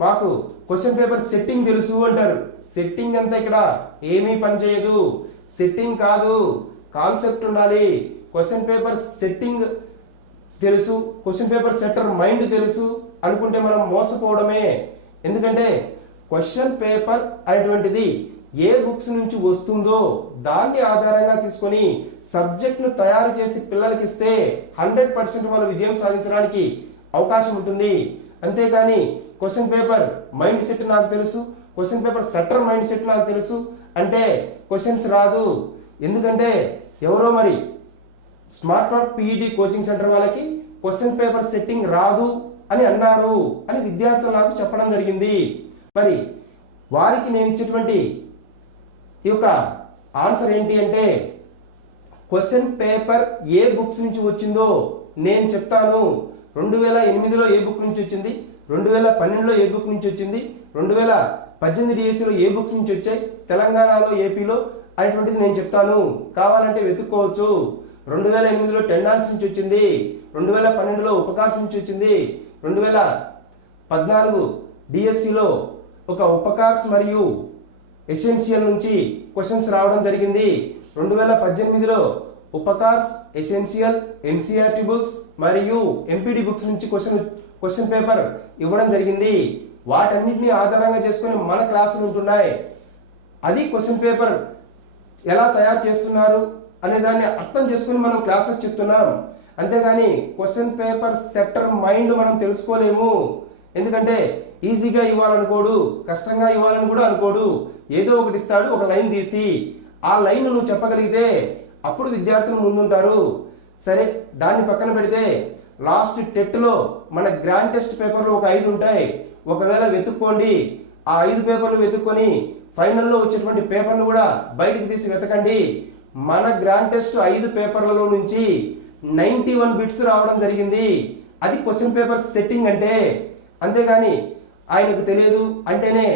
మాకు క్వశ్చన్ పేపర్ సెట్టింగ్ తెలుసు అంటారు. సెట్టింగ్ అంతా ఇక్కడ ఏమీ పనిచేయదు. సెట్టింగ్ కాదు, కాన్సెప్ట్ ఉండాలి. క్వశ్చన్ పేపర్ సెట్టింగ్ తెలుసు, క్వశ్చన్ పేపర్ సెట్టర్ మైండ్ తెలుసు అనుకుంటే మనం మోసపోవడమే. ఎందుకంటే క్వశ్చన్ పేపర్ అనేటువంటిది ఏ బుక్స్ నుంచి వస్తుందో దాన్ని ఆధారంగా తీసుకొని సబ్జెక్ట్ను తయారు చేసి పిల్లలకి ఇస్తే 100% వాళ్ళు విజయం సాధించడానికి అవకాశం ఉంటుంది. అంతేగాని క్వశ్చన్ పేపర్ మైండ్ సెట్ నాకు తెలుసు, question paper setter mind set నాకు తెలుసు అంటే క్వశ్చన్స్ రాదు. ఎందుకంటే ఎవరో మరి smart work PED coaching centre వాళ్ళకి క్వశ్చన్ పేపర్ సెట్టింగ్ రాదు అని అన్నారు అని విద్యార్థులు నాకు చెప్పడం జరిగింది. మరి వారికి నేను ఇచ్చేటువంటి ఈ యొక్క ఆన్సర్ ఏంటి అంటే, క్వశ్చన్ పేపర్ ఏ బుక్స్ నుంచి వచ్చిందో నేను చెప్తాను. 2008లో ఏ బుక్ నుంచి వచ్చింది, 2012లో ఏ బుక్ నుంచి వచ్చింది, 2018 డిఎస్సిలో ఏ బుక్స్ నుంచి వచ్చాయి, తెలంగాణలో ఏపీలో అనేటువంటిది నేను చెప్తాను. కావాలంటే వెతుక్కోవచ్చు. 2008లో టెండాన్స్ నుంచి వచ్చింది, 2012లో ఉపకార్స్ నుంచి వచ్చింది, 2014 డిఎస్సిలో ఒక ఉపకార్స్ మరియు ఎసెన్షియల్ నుంచి క్వశ్చన్స్ రావడం జరిగింది. 2018లో ఉపకార్స్, ఎసెన్షియల్, ఎన్సీఆర్టీ బుక్స్ మరియు ఎంపీడీ బుక్స్ నుంచి క్వశ్చన్ పేపర్ ఇవ్వడం జరిగింది. వాటన్నిటిని ఆధారంగా చేసుకొని మన క్లాసులు ఉంటున్నాయి. అది క్వశ్చన్ పేపర్ ఎలా తయారు చేస్తున్నారు అనే దాన్ని అర్థం చేసుకుని మనం క్లాసెస్ చెప్తున్నాం. అంతేగాని క్వశ్చన్ పేపర్ సెక్టర్ మైండ్ మనం తెలుసుకోలేము. ఎందుకంటే ఈజీగా ఇవ్వాలనుకోడు, కష్టంగా ఇవ్వాలని కూడా అనుకోడు. ఏదో ఒకటి ఇస్తాడు, ఒక లైన్ తీసి ఆ లైన్ నువ్వు చెప్పగలిగితే అప్పుడు విద్యార్థులు ముందుంటారు. సరే, దాన్ని పక్కన పెడితే లాస్ట్ టెట్లో మన గ్రాండ్ టెస్ట్ పేపర్లు ఒక 5 ఉంటాయి. ఒకవేళ వెతుక్కోండి, ఆ 5 పేపర్లు వెతుక్కొని ఫైనల్లో వచ్చేటువంటి పేపర్ను కూడా బయటికి తీసి వెతకండి. మన గ్రాండ్ టెస్ట్ 5 పేపర్లలో నుంచి 91 బిట్స్ రావడం జరిగింది. అది క్వశ్చన్ పేపర్ సెట్టింగ్ అంటే. అంతేగాని ఆయనకు తెలియదు అంటేనే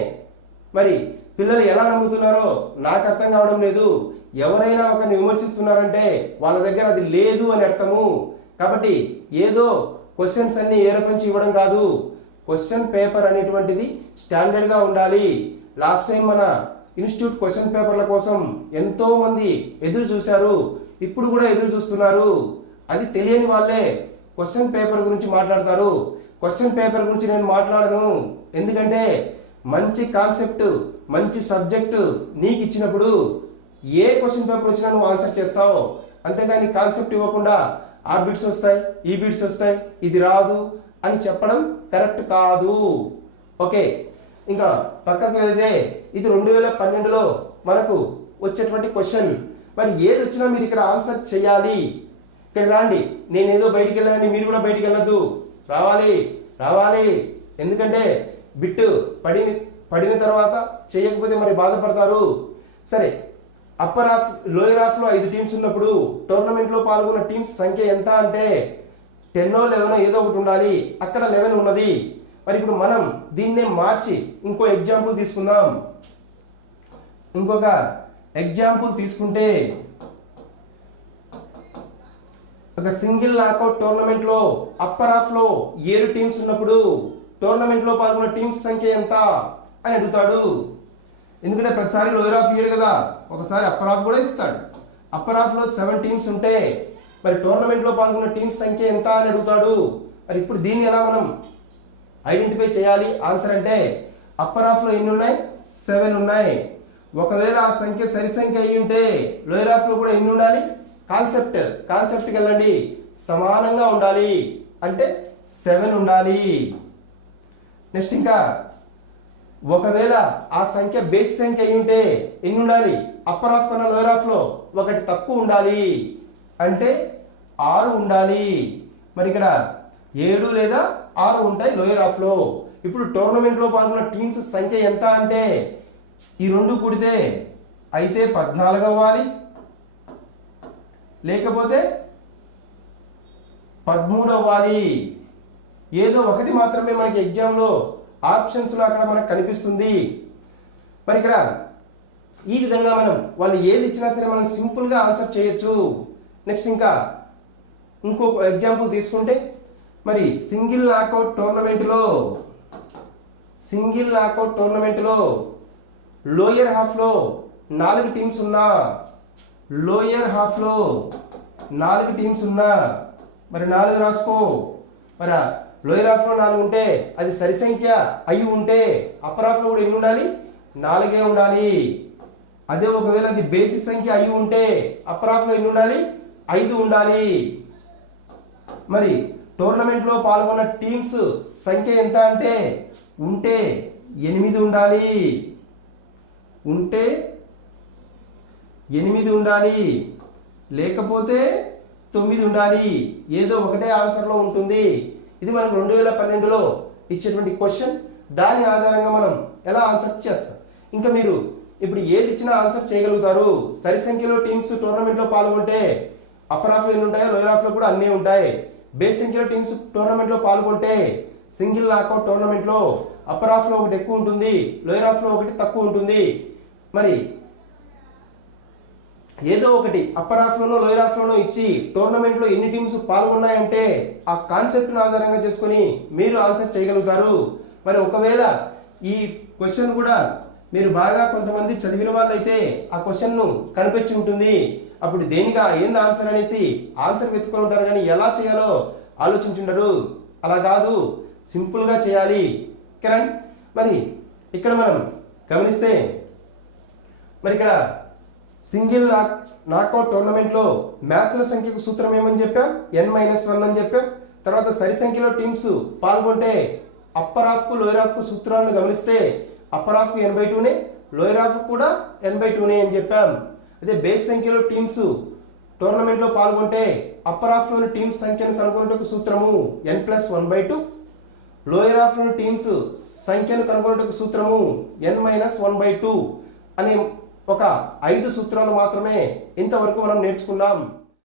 మరి పిల్లలు ఎలా నమ్ముతున్నారో నాకు అర్థం కావడం లేదు. ఎవరైనా ఒకరిని విమర్శిస్తున్నారంటే వాళ్ళ దగ్గర అది లేదు అని అర్థము. కాబట్టి ఏదో క్వశ్చన్స్ అన్ని ఏరపంచి ఇవ్వడం కాదు. క్వశ్చన్ పేపర్ అనేటువంటిది స్టాండర్డ్గా ఉండాలి. లాస్ట్ టైం మన ఇన్స్టిట్యూట్ క్వశ్చన్ పేపర్ల కోసం ఎంతో మంది ఎదురు చూశారు, ఇప్పుడు కూడా ఎదురు చూస్తున్నారు. అది తెలియని వాళ్ళే క్వశ్చన్ పేపర్ గురించి మాట్లాడతారు. క్వశ్చన్ పేపర్ గురించి నేను మాట్లాడను. ఎందుకంటే మంచి కాన్సెప్ట్, మంచి సబ్జెక్టు నీకు ఇచ్చినప్పుడు ఏ క్వశ్చన్ పేపర్ వచ్చినా నువ్వు ఆన్సర్ చేస్తావు. అంతేగాని కాన్సెప్ట్ ఇవ్వకుండా ఆ బిట్స్ వస్తాయి, ఈ బిట్స్ వస్తాయి, ఇది రాదు అని చెప్పడం కరెక్ట్ కాదు. ఓకే, ఇంకా పక్కకు వెళితే ఇది 2012లో మనకు వచ్చేటువంటి క్వశ్చన్. మరి ఏది వచ్చినా మీరు ఇక్కడ ఆన్సర్ చేయాలి. ఇక్కడ రాండి, నేనేదో బయటికి వెళ్ళాలని మీరు కూడా బయటికి వెళ్ళద్దు. రావాలి. ఎందుకంటే బిట్టు పడిన తర్వాత చేయకపోతే మరి బాధపడతారు. సరే, అప్పర్ హాఫ్, లోయర్ హాఫ్లో 5 టీమ్స్ ఉన్నప్పుడు టోర్నమెంట్లో పాల్గొన్న టీమ్స్ సంఖ్య ఎంత అంటే 10 11 ఏదో ఒకటి ఉండాలి. అక్కడ 11 ఉన్నది. మరి ఇప్పుడు మనం దీన్నే మార్చి ఇంకో ఎగ్జాంపుల్ తీసుకుందాం. ఇంకొక ఎగ్జాంపుల్ తీసుకుంటే, ఒక సింగిల్ నాకౌట్ టోర్నమెంట్లో అప్పర్ హాఫ్లో 7 టీమ్స్ ఉన్నప్పుడు టోర్నమెంట్లో పాల్గొన్న టీమ్స్ సంఖ్య ఎంత అని అడుగుతాడు. ఎందుకంటే ప్రతిసారి లోయర్ హాఫ్ ఇయ్యడు కదా, ఒకసారి అప్పర్ హాఫ్ కూడా ఇస్తాడు. అప్పర్ హాఫ్లో 7 టీమ్స్ ఉంటే మరి టోర్నమెంట్లో పాల్గొన్న టీమ్స్ సంఖ్య ఎంత అని అడుగుతాడు. మరి ఇప్పుడు దీన్ని ఎలా మనం ఐడెంటిఫై చేయాలి ఆన్సర్ అంటే, అప్పర్ హాఫ్లో ఎన్ని ఉన్నాయి? 7 ఉన్నాయి. ఒకవేళ ఆ సంఖ్య సరి సంఖ్య అయి ఉంటే లోయర్ హాఫ్లో కూడా ఎన్ని ఉండాలి? కాన్సెప్ట్కి వెళ్ళండి, సమానంగా ఉండాలి అంటే 7 ఉండాలి. నెక్స్ట్ ఇంకా ఒకవేళ ఆ సంఖ్య బేస్ సంఖ్య అయి ఉంటే ఎన్ని ఉండాలి? అప్పర్ హాఫ్ కన్నా లోయర్ హాఫ్లో ఒకటి తక్కువ ఉండాలి అంటే 6 ఉండాలి. మరి ఇక్కడ 7 లేదా 6 ఉంటాయి లోయర్ హాఫ్లో. ఇప్పుడు టోర్నమెంట్లో పాల్గొన్న టీమ్స్ సంఖ్య ఎంత అంటే ఈ 2 కూడితే అయితే 14 అవ్వాలి, లేకపోతే 13 అవ్వాలి. ఏదో ఒకటి మాత్రమే మనకి ఎగ్జామ్లో ఆప్షన్స్లో అక్కడ మనకు కనిపిస్తుంది. మరి ఇక్కడ ఈ విధంగా మనం వాళ్ళు ఏది ఇచ్చినా సరే మనం సింపుల్గా ఆన్సర్ చేయొచ్చు. నెక్స్ట్ ఇంకా ఇంకొక ఎగ్జాంపుల్ తీసుకుంటే, మరి సింగిల్ నాకౌట్ టోర్నమెంట్లో లోయర్ హాఫ్లో 4 టీమ్స్ ఉన్నా, మరి 4 రాసుకో. మరి లోయర్ హాఫ్లో 4 ఉంటే అది సరి సంఖ్య అయి ఉంటే అప్పర్ హాఫ్లో కూడా ఎన్ని ఉండాలి? 4 ఉండాలి. అదే ఒకవేళ అది బేసిక్ సంఖ్య అయి ఉంటే అప్పర్ హాఫ్లో ఎన్ని ఉండాలి? 5 ఉండాలి. మరి టోర్నమెంట్లో పాల్గొన్న టీమ్స్ సంఖ్య ఎంత అంటే ఉంటే 8 ఉండాలి. 8 ఉండాలి, లేకపోతే 9 ఉండాలి. ఏదో ఒకటే ఆన్సర్లో ఉంటుంది. ఇది మనకు 2012లో ఇచ్చేటువంటి క్వశ్చన్. దాని ఆధారంగా మనం ఎలా ఆన్సర్ చేస్తాం. ఇంకా మీరు ఇప్పుడు ఏది ఇచ్చినా ఆన్సర్ చేయగలుగుతారు. సరి సంఖ్యలో టీమ్స్ టోర్నమెంట్లో పాల్గొంటే అప్పర్ హాఫ్లో ఎన్ని ఉంటాయో లోయర్ హాఫ్లో కూడా అన్నీ ఉంటాయి. బేస్ సంఖ్యలో టీమ్స్ టోర్నమెంట్లో పాల్గొంటే సింగిల్ నాకౌట్ టోర్నమెంట్లో అప్పర్ హాఫ్లో ఒకటి ఎక్కువ ఉంటుంది, లోయర్ హాఫ్లో ఒకటి తక్కువ ఉంటుంది. మరి ఏదో ఒకటి అప్పర్ హాఫ్లోనో లోయర్ హాఫ్లోనో ఇచ్చి టోర్నమెంట్లో ఎన్ని టీమ్స్ పాల్గొన్నాయంటే ఆ కాన్సెప్ట్ను ఆధారంగా చేసుకొని మీరు ఆన్సర్ చేయగలుగుతారు. మరి ఒకవేళ ఈ క్వశ్చన్ కూడా మీరు బాగా కొంతమంది చదివిన వాళ్ళైతే ఆ క్వశ్చన్ను కనిపించి ఉంటుంది. అప్పుడు దేనిగా ఏంది ఆన్సర్ అనేసి ఆన్సర్ వెతుకొని ఉంటారు, కానీ ఎలా చేయాలో ఆలోచించుంటారు. అలా కాదు, సింపుల్గా చేయాలి. ఓకేనా? మరి ఇక్కడ మనం గమనిస్తే మరి ఇక్కడ సింగిల్ నాకౌట్ టోర్నమెంట్లో మ్యాచ్ల సంఖ్యకు సూత్రం ఏమని చెప్పాం? n-1 అని చెప్పాం. తర్వాత సరి సంఖ్యలో టీమ్స్ పాల్గొంటే అప్పర్ హాఫ్కు లోయర్ హాఫ్కు సూత్రాలను గమనిస్తే అప్పర్ హాఫ్కు n/2నే, లోయర్ హాఫ్ కూడా n/2నే అని చెప్పాం. అదే బేస్ సంఖ్యలో టీమ్స్ టోర్నమెంట్లో పాల్గొంటే అప్పర్ హాఫ్లోని టీమ్స్ సంఖ్యను కనుగొనుటకు సూత్రము n+1/2, లోయర్ హాఫ్లోని టీమ్స్ సంఖ్యను కనుగొనుటకు సూత్రము n-1/2 అనే ఒక 5 సూత్రాలు మాత్రమే ఇంతవరకు మనం నేర్చుకున్నాం.